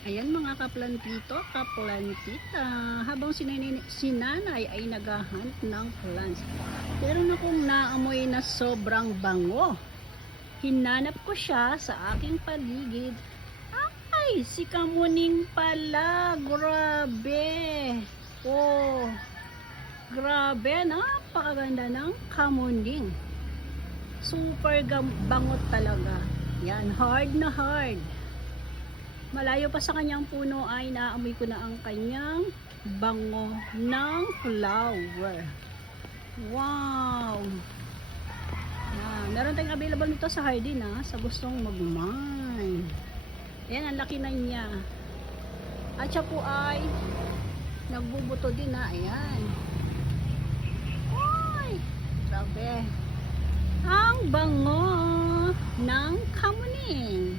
Ayan mga kaplantito, kaplantita, habang sinanay ay naghahunt ng plants. Meron akong naamoy na sobrang bango. Hinanap ko siya sa aking paligid. Ay, si kamuning pala, grabe. Oh, grabe, napakaganda ng kamuning. Super bangot talaga. Yan, hard na hard. Malayo pa sa kanyang puno ay naamoy ko na ang kanyang bango ng flower. Wow! Meron tayong available nito sa Hardin sa gustong mag-mine. Ayan, ang laki na niya. At siya po ay nagbubuto din ayan. Ay! Grabe! Ang bango ng kamuning.